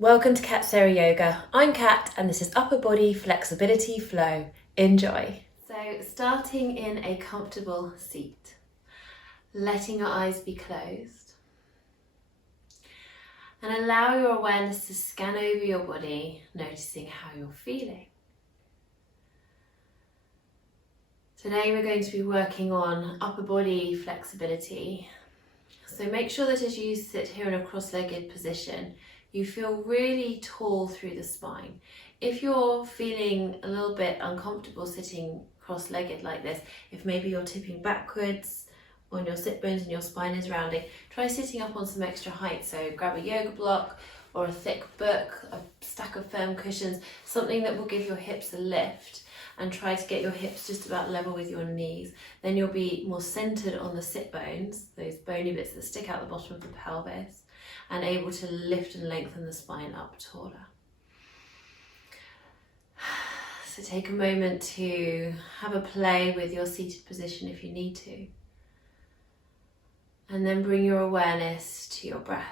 Welcome to Kat Sara Yoga. I'm Kat and this is Upper Body Flexibility Flow. Enjoy. So starting in a comfortable seat, letting your eyes be closed and allow your awareness to scan over your body, noticing how you're feeling. Today we're going to be working on upper body flexibility. So make sure that as you sit here in a cross-legged position, you feel really tall through the spine. If you're feeling a little bit uncomfortable sitting cross-legged like this, if maybe you're tipping backwards on your sit bones and your spine is rounding, try sitting up on some extra height. So grab a yoga block or a thick book, a stack of firm cushions, something that will give your hips a lift, and try to get your hips just about level with your knees. Then you'll be more centered on the sit bones, those bony bits that stick out the bottom of the pelvis, and able to lift and lengthen the spine up taller. So take a moment to have a play with your seated position if you need to. And then bring your awareness to your breath.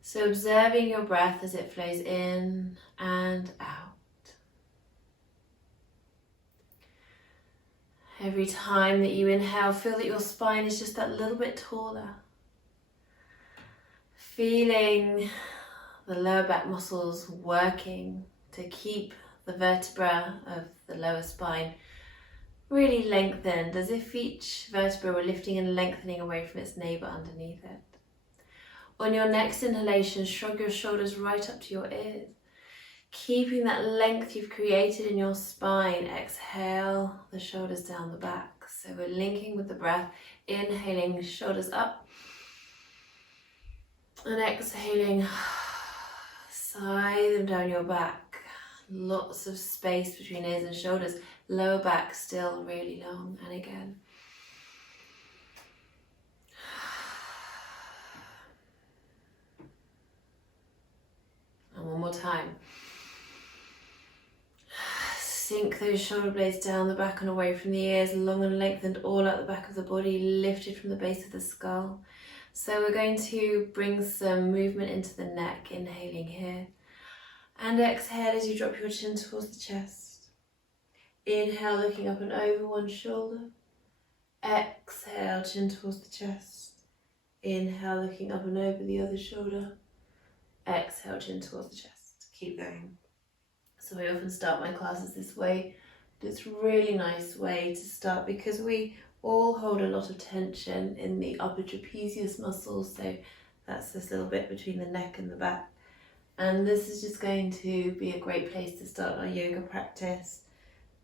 So observing your breath as it flows in and out. Every time that you inhale, feel that your spine is just that little bit taller. Feeling the lower back muscles working to keep the vertebra of the lower spine really lengthened, as if each vertebra were lifting and lengthening away from its neighbour underneath it. On your next inhalation, shrug your shoulders right up to your ears. Keeping that length you've created in your spine, exhale the shoulders down the back. So we're linking with the breath, inhaling shoulders up and exhaling, sigh them down your back. Lots of space between ears and shoulders, lower back still really long, and again. And one more time. Sink those shoulder blades down the back and away from the ears, long and lengthened all out the back of the body, lifted from the base of the skull. So we're going to bring some movement into the neck, inhaling here. And exhale as you drop your chin towards the chest. Inhale, looking up and over one shoulder. Exhale, chin towards the chest. Inhale, looking up and over the other shoulder. Exhale, chin towards the chest. Keep going. So I often start my classes this way. It's a really nice way to start because we all hold a lot of tension in the upper trapezius muscles. So that's this little bit between the neck and the back. And this is just going to be a great place to start our yoga practice.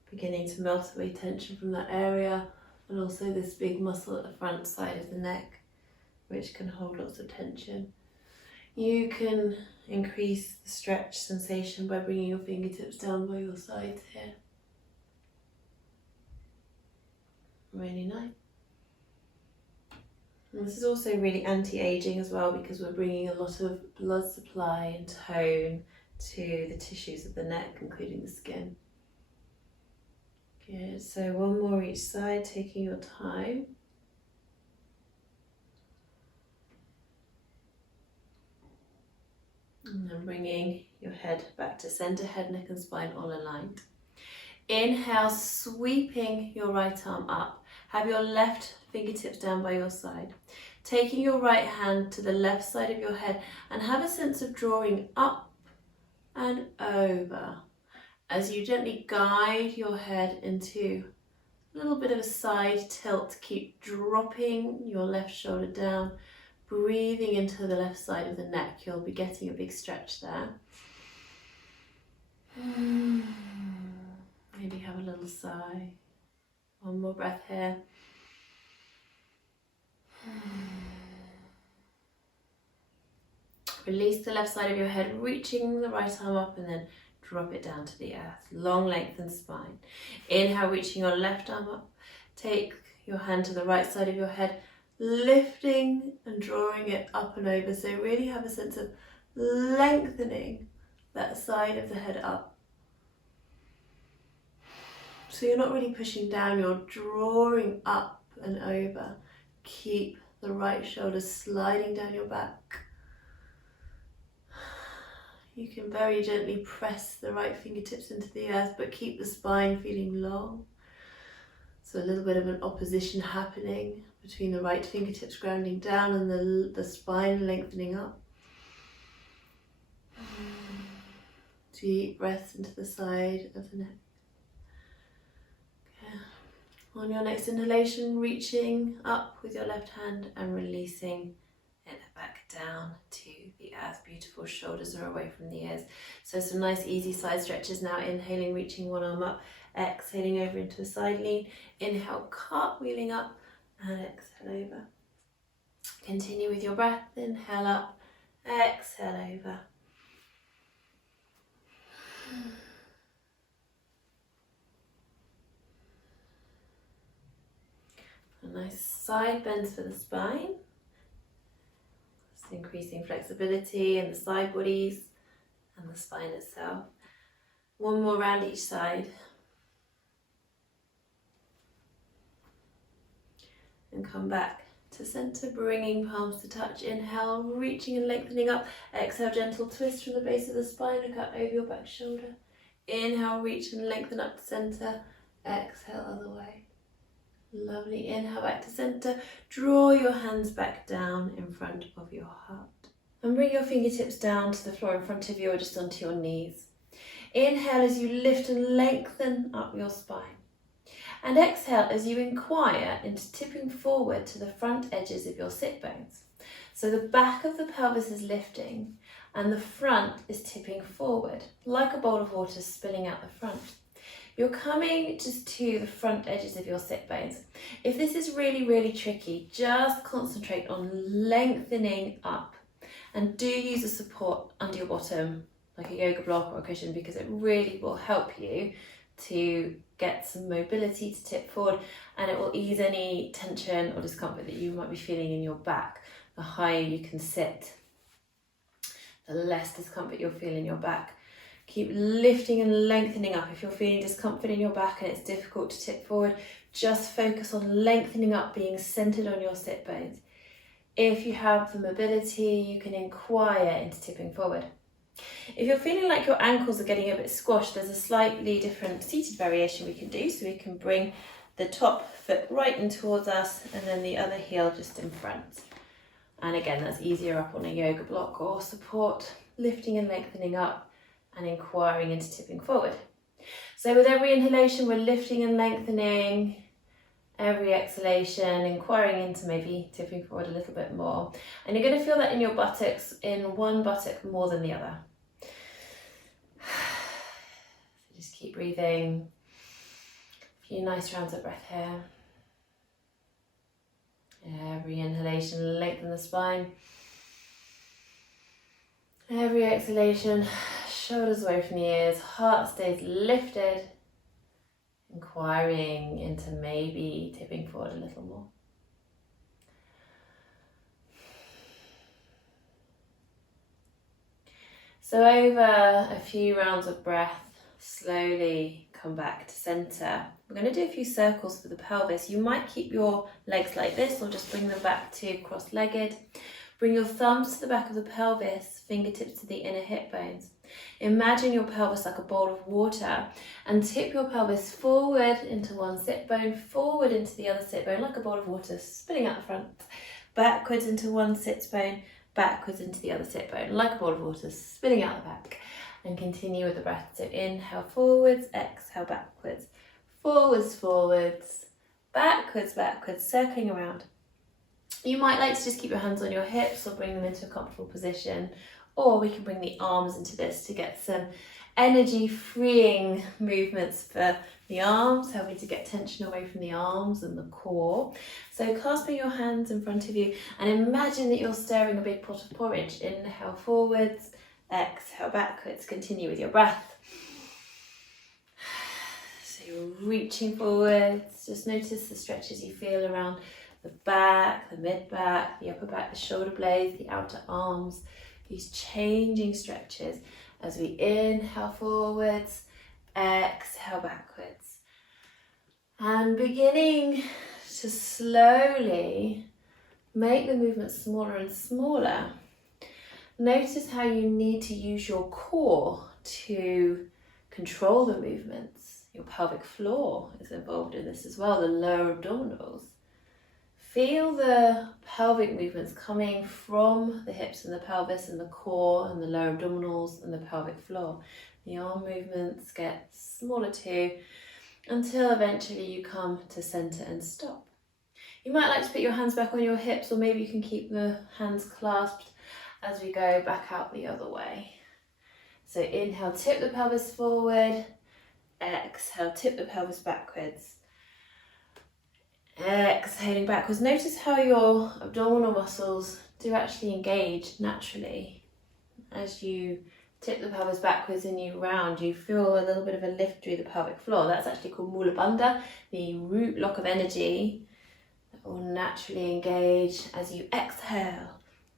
Beginning to melt away tension from that area, and also this big muscle at the front side of the neck, which can hold lots of tension. You can increase the stretch sensation by bringing your fingertips down by your sides here. Really nice. And this is also really anti-aging as well, because we're bringing a lot of blood supply and tone to the tissues of the neck, including the skin. Good, so one more each side, taking your time. And then bringing your head back to center, head, neck and spine all aligned. Inhale, sweeping your right arm up. Have your left fingertips down by your side. Taking your right hand to the left side of your head and have a sense of drawing up and over. As you gently guide your head into a little bit of a side tilt, keep dropping your left shoulder down, breathing into the left side of the neck. You'll be getting a big stretch there. Maybe have a little sigh. One more breath here. Release the left side of your head, reaching the right arm up and then drop it down to the earth. Long lengthened spine. Inhale, reaching your left arm up. Take your hand to the right side of your head, lifting and drawing it up and over. So really have a sense of lengthening that side of the head up. So you're not really pushing down, you're drawing up and over. Keep The right shoulder sliding down your back. You can very gently press the right fingertips into the earth, but keep the spine feeling long. So a little bit of an opposition happening between the right fingertips grounding down and the spine lengthening up. Deep breaths into the side of the neck. Okay. On your next inhalation, reaching up with your left hand and releasing it back down to the earth. Beautiful, shoulders are away from the ears. So some nice easy side stretches now. Inhaling, reaching one arm up. Exhaling over into a side lean. Inhale, cartwheeling up and exhale over. Continue with your breath. Inhale up, exhale over. A nice side bends for the spine. Just increasing flexibility in the side bodies and the spine itself. One more round each side. And come back to center, bringing palms to touch. Inhale, reaching and lengthening up. Exhale, gentle twist from the base of the spine, look out over your back shoulder. Inhale, reach and lengthen up to center. Exhale, other way. Lovely. Inhale, back to center. Draw your hands back down in front of your heart. And bring your fingertips down to the floor in front of you or just onto your knees. Inhale as you lift and lengthen up your spine. And exhale as you inquire into tipping forward to the front edges of your sit bones. So the back of the pelvis is lifting and the front is tipping forward, like a bowl of water spilling out the front. You're coming just to the front edges of your sit bones. If this is really, really tricky, just concentrate on lengthening up and do use a support under your bottom, like a yoga block or a cushion, because it really will help you to get some mobility to tip forward, and it will ease any tension or discomfort that you might be feeling in your back. The higher you can sit, the less discomfort you'll feel in your back. Keep lifting and lengthening up. If you're feeling discomfort in your back and it's difficult to tip forward, just focus on lengthening up, being centered on your sit bones. If you have the mobility, you can inquire into tipping forward. If you're feeling like your ankles are getting a bit squashed, there's a slightly different seated variation we can do. So we can bring the top foot right in towards us and then the other heel just in front. And again, that's easier up on a yoga block or support, lifting and lengthening up and inquiring into tipping forward. So with every inhalation, we're lifting and lengthening. Every exhalation, inquiring into maybe tipping forward a little bit more. And you're going to feel that in your buttocks, in one buttock more than the other. So just keep breathing. A few nice rounds of breath here. Every inhalation, lengthen the spine. Every exhalation, shoulders away from the ears, heart stays lifted. Inquiring into maybe tipping forward a little more. So over a few rounds of breath, slowly come back to center. We're going to do a few circles for the pelvis. You might keep your legs like this or just bring them back to cross-legged. Bring your thumbs to the back of the pelvis, fingertips to the inner hip bones. Imagine your pelvis like a bowl of water and tip your pelvis forward into one sit bone, forward into the other sit bone, like a bowl of water spilling out the front, backwards into one sit bone, backwards into the other sit bone, like a bowl of water spilling out the back. And continue with the breath. So inhale forwards, exhale backwards, forwards, forwards, backwards, backwards, circling around. You might like to just keep your hands on your hips or bring them into a comfortable position, or we can bring the arms into this to get some energy freeing movements for the arms, helping to get tension away from the arms and the core. So clasping your hands in front of you and imagine that you're stirring a big pot of porridge. Inhale forwards, exhale backwards. Continue with your breath. So you're reaching forwards. Just notice the stretches you feel around the back, the mid-back, the upper back, the shoulder blades, the outer arms. These changing stretches as we inhale forwards, exhale backwards. And beginning to slowly make the movement smaller and smaller. Notice how you need to use your core to control the movements. Your pelvic floor is involved in this as well, the lower abdominals. Feel the pelvic movements coming from the hips and the pelvis and the core and the lower abdominals and the pelvic floor. The arm movements get smaller too, until eventually you come to center and stop. You might like to put your hands back on your hips, or maybe you can keep the hands clasped as we go back out the other way. So inhale, tip the pelvis forward. Exhale, tip the pelvis backwards. Exhaling backwards. Notice how your abdominal muscles do actually engage naturally. As you tip the pelvis backwards and you round, you feel a little bit of a lift through the pelvic floor. That's actually called Mula Bandha, the root lock of energy that will naturally engage as you exhale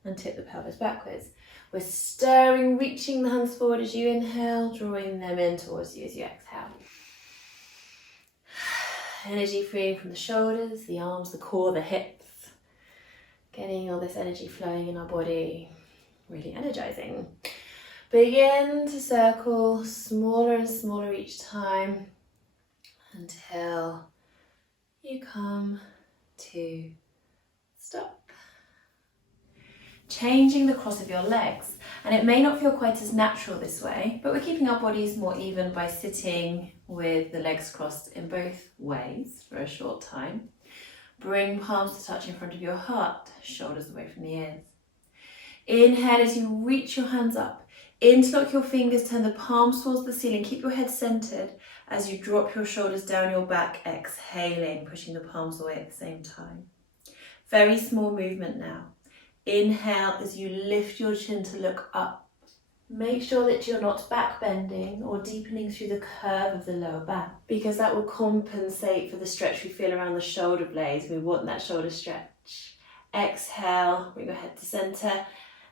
and tip the pelvis backwards. We're stirring, reaching the hands forward as you inhale, drawing them in towards you as you exhale. Energy freeing from the shoulders, the arms, the core, the hips. Getting all this energy flowing in our body, really energizing. Begin to circle smaller and smaller each time until you come to stop. Changing the cross of your legs, and it may not feel quite as natural this way, but we're keeping our bodies more even by sitting with the legs crossed in both ways for a short time. Bring palms to touch in front of your heart, shoulders away from the ears. Inhale as you reach your hands up. Interlock your fingers, turn the palms towards the ceiling. Keep your head centered as you drop your shoulders down your back, exhaling, pushing the palms away at the same time. Very small movement now. Inhale as you lift your chin to look up. Make sure that you're not back bending or deepening through the curve of the lower back, because that will compensate for the stretch we feel around the shoulder blades. We want that shoulder stretch. Exhale, bring your head to center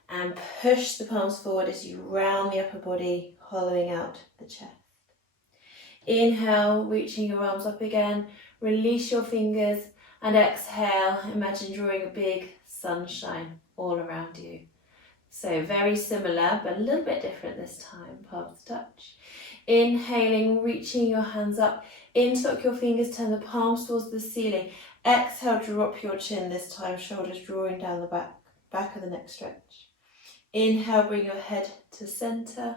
and push the palms forward as you round the upper body, hollowing out the chest. Inhale, reaching your arms up again. Release your fingers and exhale. Imagine drawing a big sunshine all around you. So very similar, but a little bit different this time. Palms touch. Inhaling, reaching your hands up. Interlock your fingers, turn the palms towards the ceiling. Exhale, drop your chin this time, shoulders drawing down the back of the neck stretch. Inhale, bring your head to center.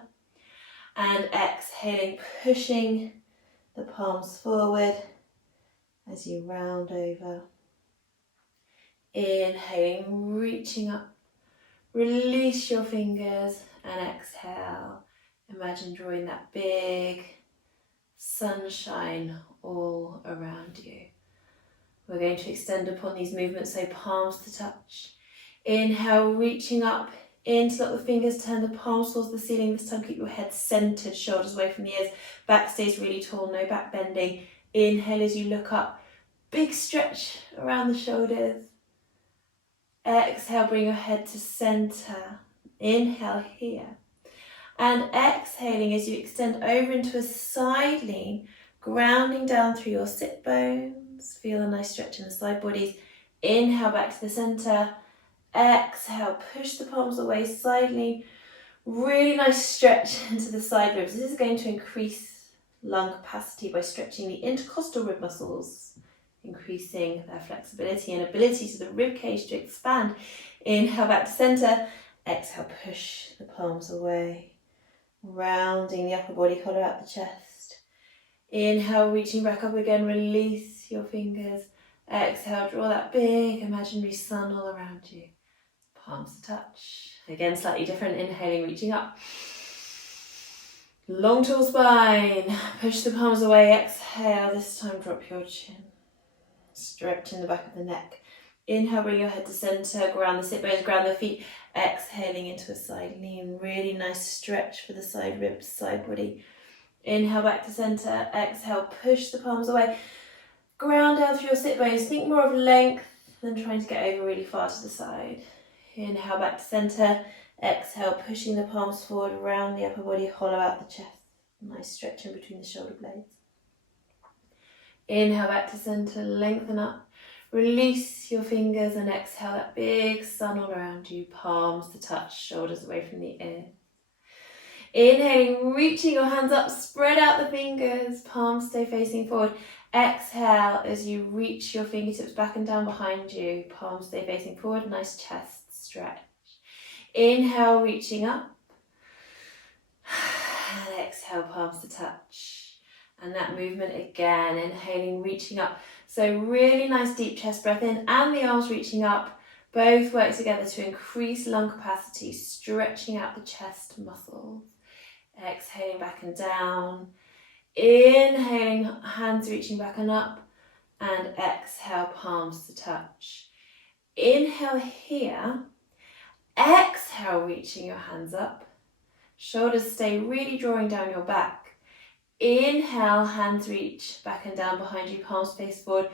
And exhaling, pushing the palms forward as you round over. Inhaling, reaching up. Release your fingers and exhale. Imagine drawing that big sunshine all around you. We're going to extend upon these movements, so palms to touch. Inhale, reaching up. Interlock the fingers, turn the palms towards the ceiling. This time keep your head centered, shoulders away from the ears. Back stays really tall, no back bending. Inhale as you look up. Big stretch around the shoulders. Exhale, bring your head to center. Inhale here. And exhaling as you extend over into a side lean, grounding down through your sit bones. Feel a nice stretch in the side bodies. Inhale back to the center. Exhale, push the palms away, side lean. Really nice stretch into the side ribs. This is going to increase lung capacity by stretching the intercostal rib muscles, increasing their flexibility and ability to the rib cage to expand. Inhale back to center. Exhale, push the palms away, rounding the upper body, hollow out the chest. Inhale, reaching back up again, release your fingers. Exhale, draw that big imaginary sun all around you. Palms to touch. Again, slightly different. Inhaling, reaching up. Long tall spine. Push the palms away. Exhale. This time drop your chin. Stretch in the back of the neck. Inhale, bring your head to center. Ground the sit bones, ground the feet. Exhaling into a side lean. Really nice stretch for the side ribs, side body. Inhale back to center. Exhale, push the palms away. Ground down through your sit bones. Think more of length than trying to get over really far to the side. Inhale back to center. Exhale, pushing the palms forward, round the upper body, hollow out the chest. Nice stretch in between the shoulder blades. Inhale back to center, lengthen up. Release your fingers and exhale that big sun all around you, palms to touch, shoulders away from the ears. Inhaling, reaching your hands up, spread out the fingers, palms stay facing forward. Exhale as you reach your fingertips back and down behind you, palms stay facing forward, nice chest stretch. Inhale, reaching up, and exhale, palms to touch. And that movement again, inhaling, reaching up. So really nice deep chest breath in and the arms reaching up. Both work together to increase lung capacity, stretching out the chest muscles. Exhaling back and down. Inhaling, hands reaching back and up. And exhale, palms to touch. Inhale here. Exhale, reaching your hands up. Shoulders stay really drawing down your back. Inhale, hands reach back and down behind you, palms face forward.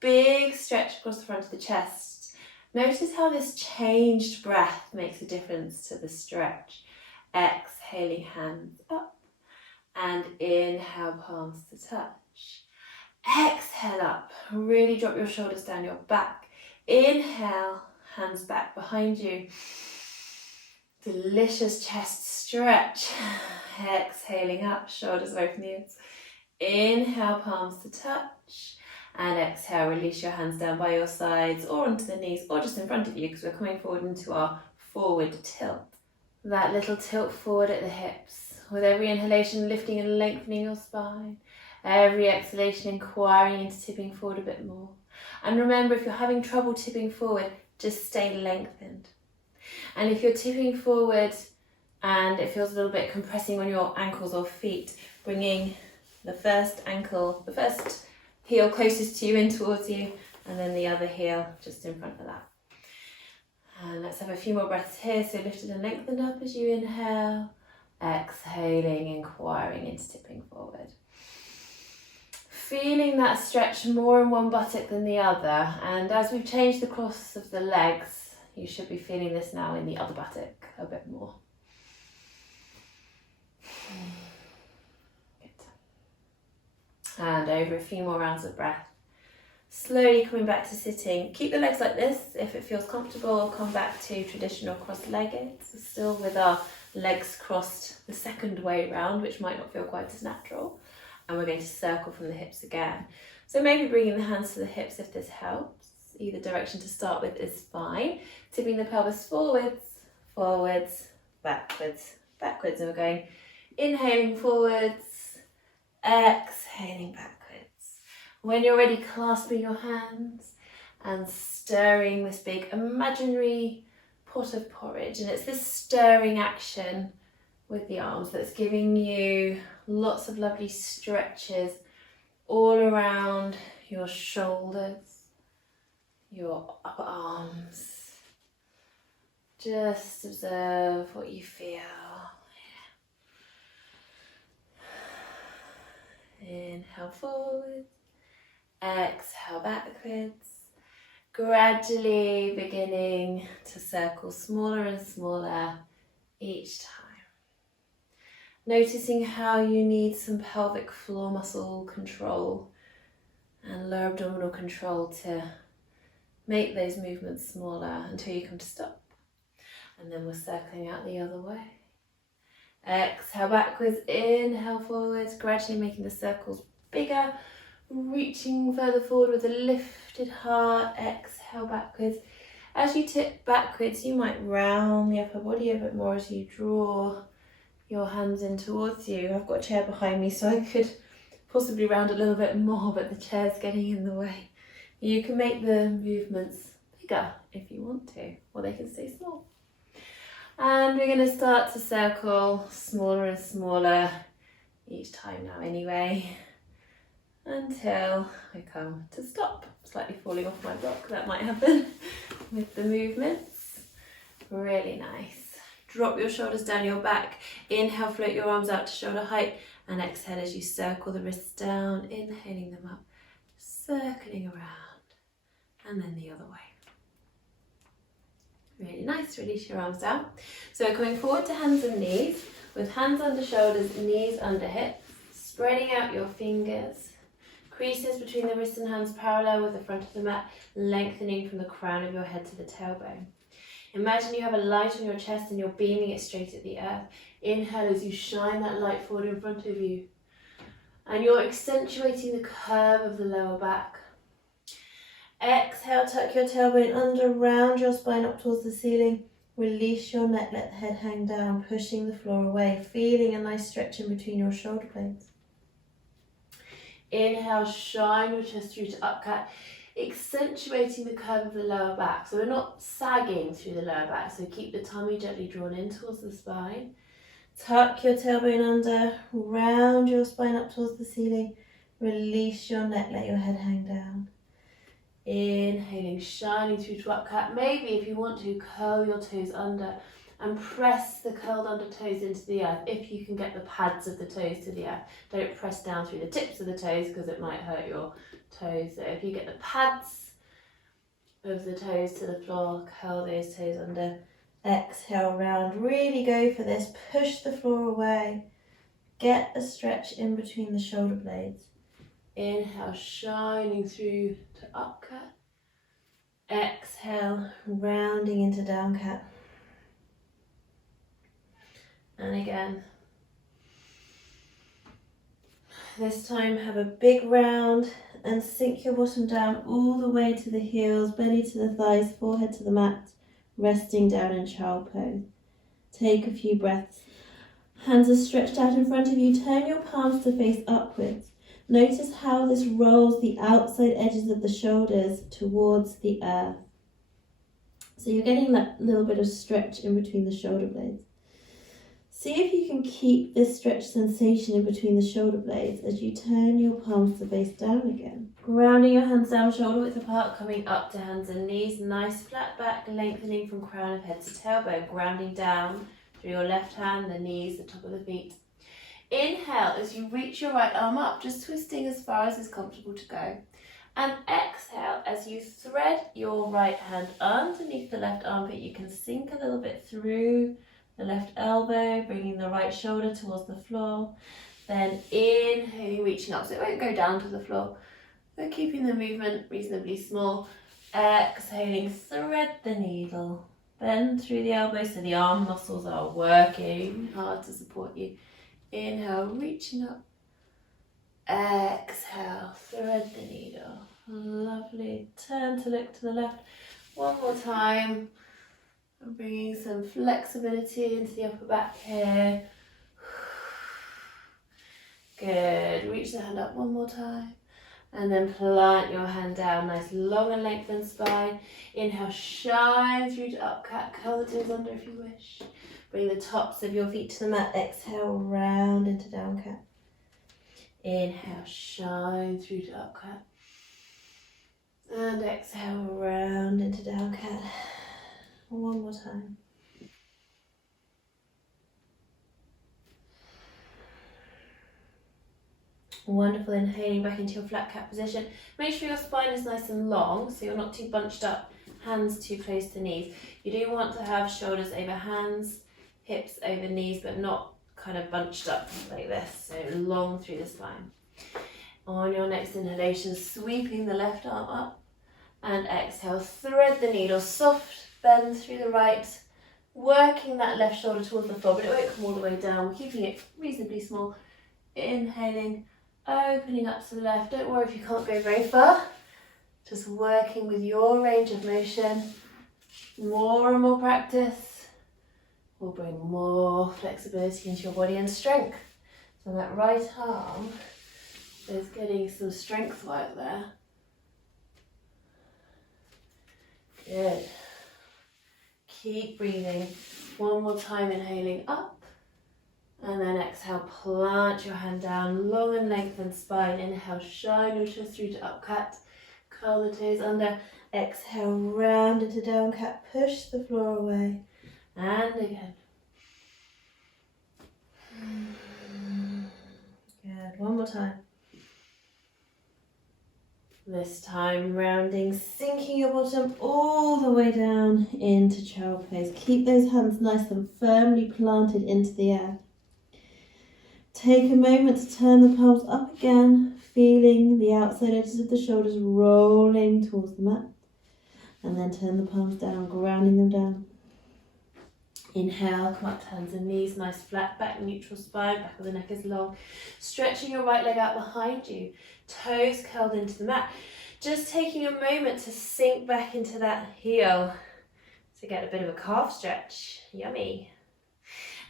Big stretch across the front of the chest. Notice how this changed breath makes a difference to the stretch. Exhaling, hands up. And inhale, palms to touch. Exhale up. Really drop your shoulders down your back. Inhale, hands back behind you. Delicious chest stretch. Exhaling up, shoulders away from the ears. Inhale, palms to touch. And exhale, release your hands down by your sides or onto the knees or just in front of you because we're coming forward into our forward tilt. That little tilt forward at the hips. With every inhalation, lifting and lengthening your spine. Every exhalation, inquiring into tipping forward a bit more. And remember, if you're having trouble tipping forward, just stay lengthened. And if you're tipping forward and it feels a little bit compressing on your ankles or feet, bringing the first heel closest to you in towards you, and then the other heel just in front of that. And let's have a few more breaths here. So lifted and lengthened up as you inhale. Exhaling, inquiring into tipping forward. Feeling that stretch more in one buttock than the other. And as we've changed the cross of the legs, you should be feeling this now in the other buttock a bit more. Good. And over a few more rounds of breath. Slowly coming back to sitting. Keep the legs like this if it feels comfortable. Come back to traditional cross-legged. So still with our legs crossed the second way round, which might not feel quite as natural. And we're going to circle from the hips again. So maybe bringing the hands to the hips if this helps. Either direction to start with is fine. Tipping the pelvis forwards, forwards, backwards, backwards. And we're going inhaling forwards, exhaling backwards. When you're ready, clasping your hands and stirring this big imaginary pot of porridge. And it's this stirring action with the arms that's giving you lots of lovely stretches all around your shoulders, your upper arms. Just observe what you feel. Inhale forward, exhale backwards. Gradually beginning to circle smaller and smaller each time. Noticing how you need some pelvic floor muscle control and lower abdominal control to make those movements smaller until you come to stop. And then we're circling out the other way. Exhale backwards, inhale forwards, gradually making the circles bigger, reaching further forward with a lifted heart. Exhale backwards. As you tip backwards, you might round the upper body a bit more as you draw your hands in towards you. I've got a chair behind me, so I could possibly round a little bit more, but the chair's getting in the way. You can make the movements bigger if you want to, or they can stay small. And we're going to start to circle smaller and smaller each time now anyway, until we come to stop. Slightly falling off my block, that might happen with the movements. Really nice. Drop your shoulders down your back. Inhale, float your arms out to shoulder height, and exhale as you circle the wrists down, inhaling them up, circling around, and then the other way. Really nice. Release your arms down. So coming forward to hands and knees, with hands under shoulders, knees under hips, spreading out your fingers, Creases between the wrists and hands parallel with the front of the mat, lengthening from the crown of your head to the tailbone. Imagine you have a light on your chest and you're beaming it straight at the earth. Inhale as you shine that light forward in front of you. And you're accentuating the curve of the lower back. Exhale, tuck your tailbone under, round your spine up towards the ceiling. Release your neck, let the head hang down, pushing the floor away, feeling a nice stretch in between your shoulder blades. Inhale, shine your chest through to up cat, accentuating the curve of the lower back. So we're not sagging through the lower back, so keep the tummy gently drawn in towards the spine. Tuck your tailbone under, round your spine up towards the ceiling. Release your neck, let your head hang down. Inhaling, shining through to up cat. Maybe if you want to, curl your toes under and press the curled under toes into the earth if you can get the pads of the toes to the earth. Don't press down through the tips of the toes because it might hurt your toes. So if you get the pads of the toes to the floor, curl those toes under. Exhale, round. Really go for this. Push the floor away. Get a stretch in between the shoulder blades. Inhale, shining through to up cat. Exhale, rounding into down cat. And again. This time have a big round and sink your bottom down all the way to the heels, belly to the thighs, forehead to the mat, resting down in child pose. Take a few breaths. Hands are stretched out in front of you. Turn your palms to face upwards. Notice how this rolls the outside edges of the shoulders towards the earth. So you're getting that little bit of stretch in between the shoulder blades. See if you can keep this stretch sensation in between the shoulder blades as you turn your palms to face down again. Grounding your hands down, shoulder width apart, coming up to hands and knees. Nice flat back, lengthening from crown of head to tailbone. Grounding down through your left hand, the knees, the top of the feet. Inhale as you reach your right arm up, just twisting as far as is comfortable to go. And exhale as you thread your right hand underneath the left armpit. You can sink a little bit through the left elbow, bringing the right shoulder towards the floor. Then inhaling, reaching up, so it won't go down to the floor. We're keeping the movement reasonably small. Exhaling, thread the needle. Bend through the elbow so the arm muscles are working hard to support you. Inhale, reaching up. Exhale, thread the needle. Lovely. Turn to look to the left. One more time. I'm bringing some flexibility into the upper back here. Good. Reach the hand up one more time. And then plant your hand down. Nice long and lengthened spine. Inhale, shine through to up cat. Curl the toes under if you wish. Bring the tops of your feet to the mat. Exhale, round into down cat. Inhale, shine through to up cat. And exhale, round into down cat. One more time. Wonderful. Inhaling back into your flat cat position. Make sure your spine is nice and long so you're not too bunched up, hands too close to knees. You do want to have shoulders over hands, hips over knees, but not kind of bunched up like this, so long through the spine. On your next inhalation, sweeping the left arm up, and exhale, thread the needle, soft bend through the right, working that left shoulder towards the floor, but it won't come all the way down. We're keeping it reasonably small. Inhaling, opening up to the left. Don't worry if you can't go very far, just working with your range of motion. More and more practice will bring more flexibility into your body and strength. So that right arm is getting some strength work there. Good. Keep breathing. One more time, inhaling up. And then exhale, plant your hand down, long and lengthened spine. Inhale, shine your chest through to up cat. Curl the toes under. Exhale, round into down cat. Push the floor away. And again. Good. One more time. This time rounding, sinking your bottom all the way down into child pose. Keep those hands nice and firmly planted into the air. Take a moment to turn the palms up again. feeling the outside edges of the shoulders rolling towards the mat. And then turn the palms down, grounding them down. Inhale, come up to hands and knees, nice flat back, neutral spine, back of the neck is long. Stretching your right leg out behind you, toes curled into the mat. Just taking a moment to sink back into that heel to get a bit of a calf stretch. Yummy.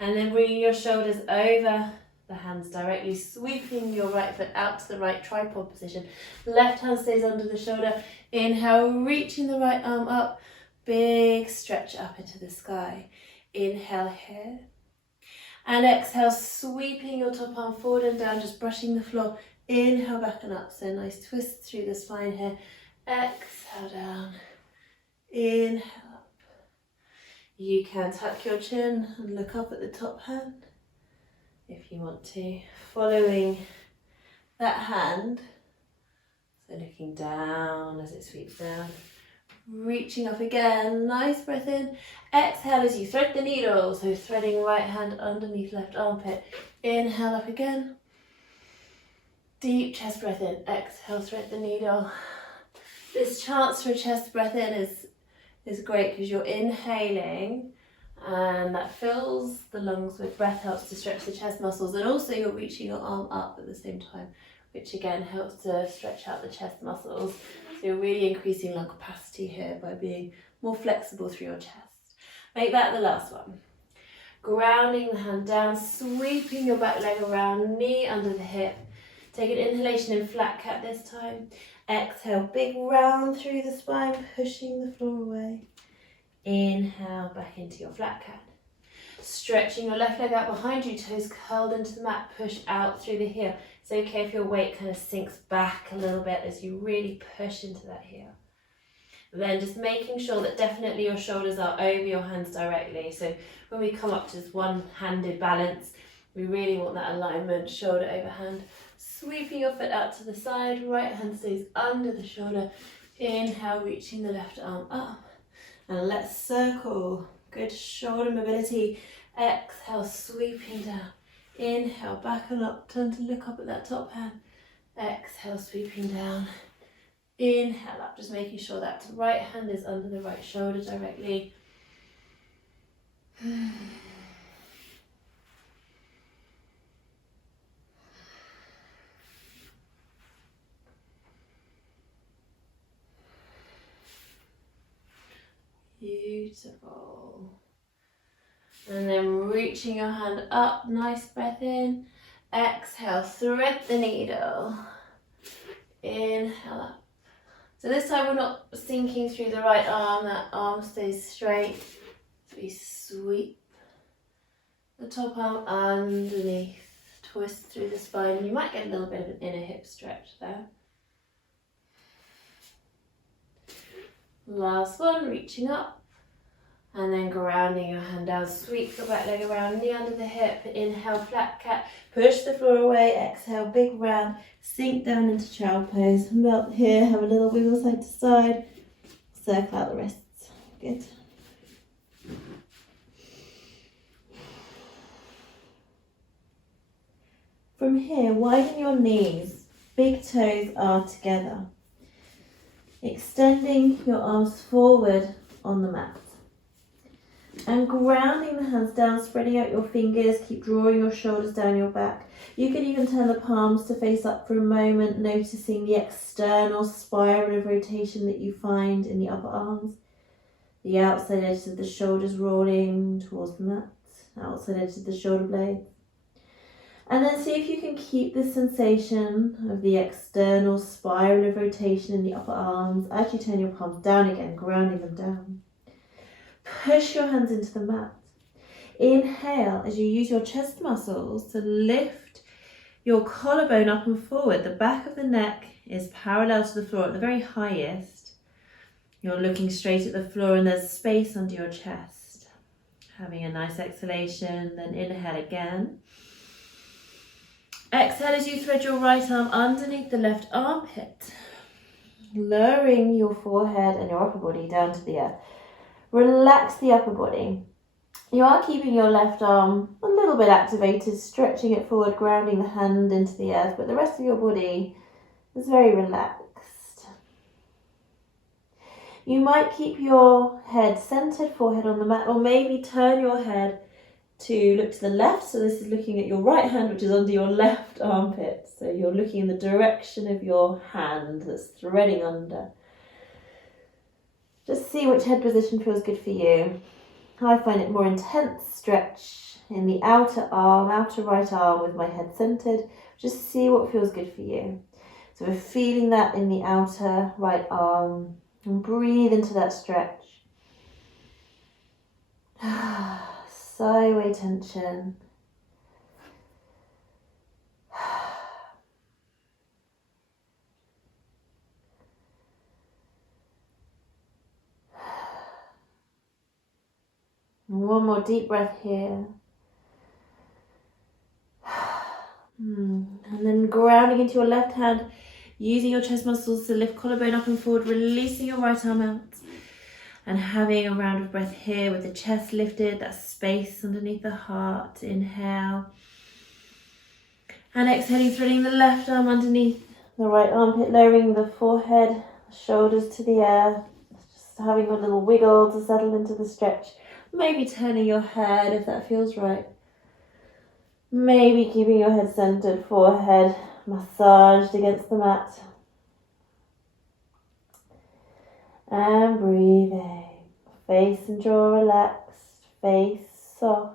And then bringing your shoulders over the hands directly, sweeping your right foot out to the right tripod position. Left hand stays under the shoulder. Inhale, reaching the right arm up. Big stretch up into the sky. Inhale here. And exhale, sweeping your top arm forward and down, just brushing the floor. Inhale back and up. So nice twist through the spine here. Exhale down. Inhale up. You can tuck your chin and look up at the top hand if you want to, following that hand, so looking down as it sweeps down, reaching up again, nice breath in, exhale as you thread the needle, so threading right hand underneath left armpit, inhale up again, deep chest breath in, exhale, thread the needle. This chance for a chest breath in is great because you're inhaling and that fills the lungs with breath, helps to stretch the chest muscles, and also you're reaching your arm up at the same time, which again helps to stretch out the chest muscles. So you're really increasing lung capacity here by being more flexible through your chest. Make that the last one. Grounding the hand down, sweeping your back leg around, knee under the hip. Take an inhalation in flat cat this time. Exhale, big round through the spine, pushing the floor away. Inhale back into your flat cat. Stretching your left leg out behind you, toes curled into the mat, push out through the heel. It's okay if your weight kind of sinks back a little bit as you really push into that heel. Then just making sure that definitely your shoulders are over your hands directly. So when we come up to this one-handed balance, we really want that alignment, shoulder over hand. Sweeping your foot out to the side, right hand stays under the shoulder. Inhale, reaching the left arm up. And let's circle. Good shoulder mobility. Exhale, sweeping down. Inhale, back and up. Turn to look up at that top hand. Exhale, sweeping down. Inhale up, just making sure that right hand is under the right shoulder directly. Beautiful. And then reaching your hand up, nice breath in. Exhale, thread the needle. Inhale up. So this time we're not sinking through the right arm, that arm stays straight. So we sweep the top arm underneath, twist through the spine, and you might get a little bit of an inner hip stretch there. Last one, reaching up and then grounding your hand down. Sweep your back leg around, knee under the hip. Inhale, flat cat, push the floor away. Exhale, big round, sink down into child pose. Melt here, have a little wiggle side to side. Circle out the wrists. Good. From here, widen your knees. Big toes are together. Extending your arms forward on the mat. And grounding the hands down, spreading out your fingers, keep drawing your shoulders down your back. You can even turn the palms to face up for a moment, noticing the external spiral of rotation that you find in the upper arms. The outside edges of the shoulders rolling towards the mat, outside edges of the shoulder blades. And then see if you can keep this sensation of the external spiral of rotation in the upper arms as you turn your palms down again, grounding them down. Push your hands into the mat. Inhale as you use your chest muscles to lift your collarbone up and forward. The back of the neck is parallel to the floor at the very highest. You're looking straight at the floor and there's space under your chest. Having a nice exhalation, then inhale again. Exhale as you thread your right arm underneath the left armpit, lowering your forehead and your upper body down to the earth. Relax the upper body. You are keeping your left arm a little bit activated, stretching it forward, grounding the hand into the earth, but the rest of your body Just very relaxed. You might keep your head centered, forehead on the mat, or maybe turn your head to look to the left. So this is looking at your right hand, which is under your left armpit. So you're looking in the direction of your hand that's threading under. Just see which head position feels good for you. I find it more intense stretch in the outer arm, outer right arm with my head centered. Just see what feels good for you. So we're feeling that in the outer right arm, and breathe into that stretch. Sigh away tension. And one more deep breath here. And then grounding into your left hand, using your chest muscles to lift collarbone up and forward, releasing your right arm out. And having a round of breath here with the chest lifted, that space underneath the heart. Inhale. And exhaling, threading the left arm underneath the right armpit, lowering the forehead, shoulders to the earth. Just having a little wiggle to settle into the stretch. Maybe turning your head if that feels right. Maybe keeping your head centered, forehead massaged against the mat. And breathing. Face and jaw relaxed, face soft.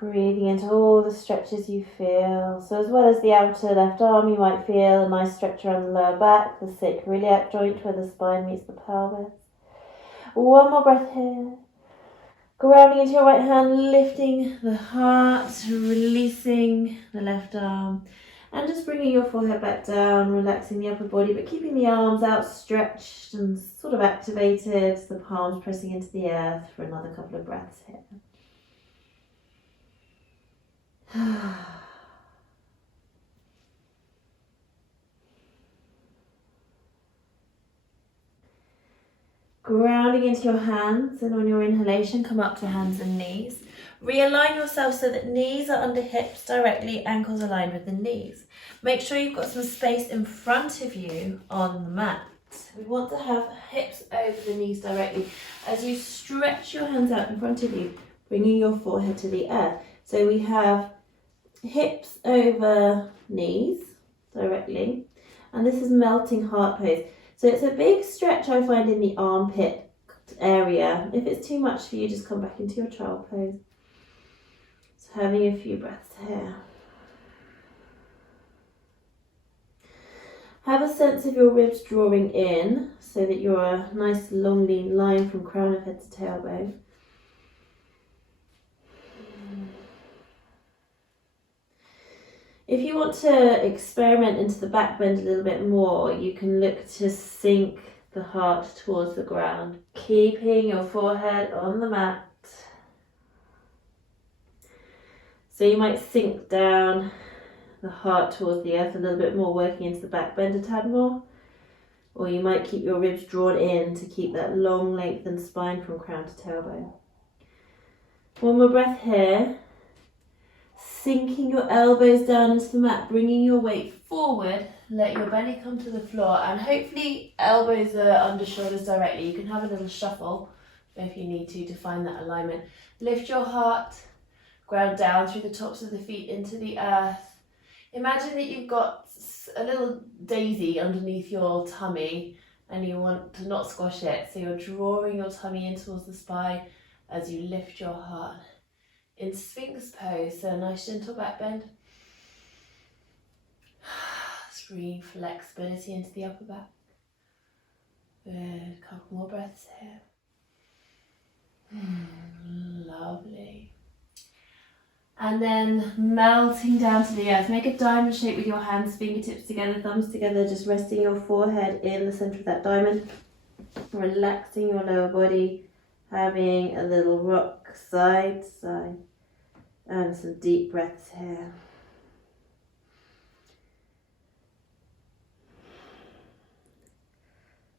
Breathing into all the stretches you feel. So as well as the outer left arm, you might feel a nice stretch around the lower back, the sacroiliac joint where the spine meets the pelvis. One more breath here. Grounding into your right hand, lifting the heart, releasing the left arm. And just bringing your forehead back down, relaxing the upper body, but keeping the arms outstretched and sort of activated, the palms pressing into the earth for another couple of breaths here. Grounding into your hands, and on your inhalation come up to hands and knees. Realign yourself so that knees are under hips directly, ankles aligned with the knees. Make sure you've got some space in front of you on the mat. We want to have hips over the knees directly. As you stretch your hands out in front of you, bringing your forehead to the earth. So we have hips over knees directly, and this is melting heart pose. So it's a big stretch I find in the armpit area. If it's too much for you, just come back into your child pose. So having a few breaths here. Have a sense of your ribs drawing in so that you're a nice long lean line from crown of head to tailbone. If you want to experiment into the back bend a little bit more, you can look to sink the heart towards the ground, keeping your forehead on the mat. So you might sink down the heart towards the earth a little bit more, working into the back bend a tad more. Or you might keep your ribs drawn in to keep that long lengthened spine from crown to tailbone. One more breath here. Sinking your elbows down into the mat, bringing your weight forward, let your belly come to the floor, and hopefully elbows are under shoulders directly. You can have a little shuffle if you need to find that alignment. Lift your heart, ground down through the tops of the feet into the earth. Imagine that you've got a little daisy underneath your tummy and you want to not squash it, so you're drawing your tummy in towards the spine as you lift your heart. In Sphinx pose, so a nice gentle back bend. Just bringing flexibility into the upper back. Good, a couple more breaths here. Lovely. And then melting down to the earth. Make a diamond shape with your hands, fingertips together, thumbs together, just resting your forehead in the center of that diamond. Relaxing your lower body, having a little rock side to side. And some deep breaths here.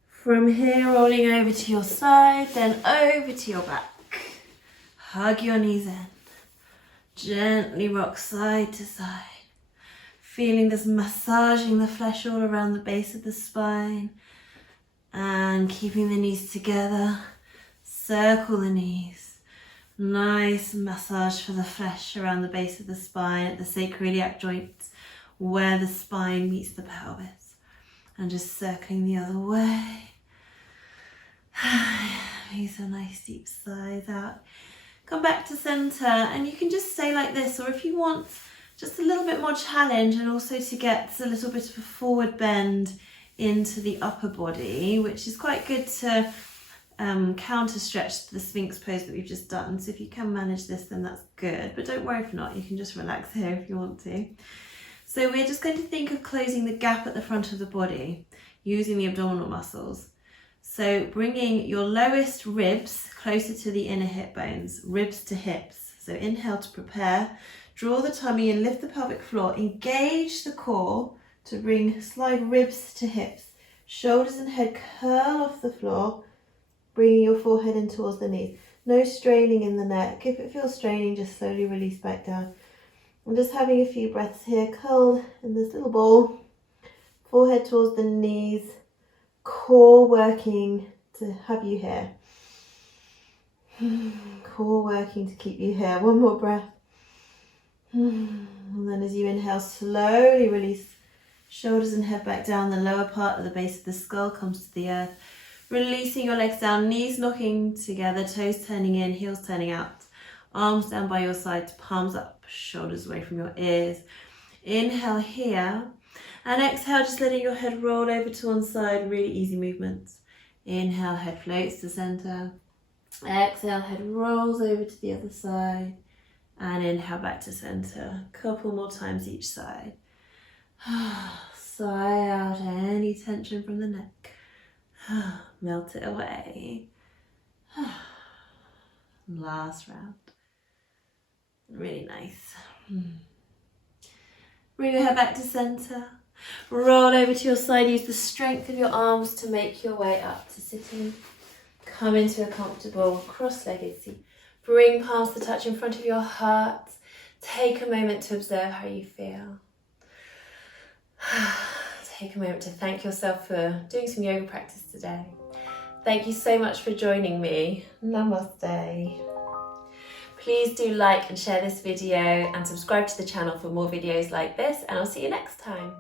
From here, rolling over to your side, then over to your back. Hug your knees in. Gently rock side to side. Feeling this massaging the flesh all around the base of the spine. And keeping the knees together. Circle the knees. Nice massage for the flesh around the base of the spine at the sacroiliac joints where the spine meets the pelvis. And just circling the other way. These are nice deep sighs out. Come back to center, and you can just stay like this, or if you want just a little bit more challenge and also to get a little bit of a forward bend into the upper body, which is quite good to counter stretch the Sphinx pose that we've just done. So if you can manage this, then that's good, but don't worry if not, you can just relax here if you want to. So we're just going to think of closing the gap at the front of the body using the abdominal muscles. So bringing your lowest ribs closer to the inner hip bones, ribs to hips. So inhale to prepare, draw the tummy and lift the pelvic floor, engage the core to slide ribs to hips, shoulders and head curl off the floor, bringing your forehead in towards the knees. No straining in the neck. If it feels straining, just slowly release back down. I'm just having a few breaths here, curled in this little ball, forehead towards the knees, core working to have you here. Core working to keep you here. One more breath. And then as you inhale, slowly release shoulders and head back down. The lower part of the base of the skull comes to the earth. Releasing your legs down, knees knocking together, toes turning in, heels turning out. Arms down by your sides, palms up, shoulders away from your ears. Inhale here. And exhale, just letting your head roll over to one side, really easy movements. Inhale, head floats to center. Exhale, head rolls over to the other side. And inhale back to center. Couple more times each side. Sigh out any tension from the neck. Melt it away. Last round. Really nice. Bring your head back to center. Roll over to your side. Use the strength of your arms to make your way up to sitting. Come into a comfortable cross-legged seat. Bring palms to touch in front of your heart. Take a moment to observe how you feel. Take a moment to thank yourself for doing some yoga practice today. Thank you so much for joining me. Namaste. Please do like and share this video and subscribe to the channel for more videos like this, and I'll see you next time.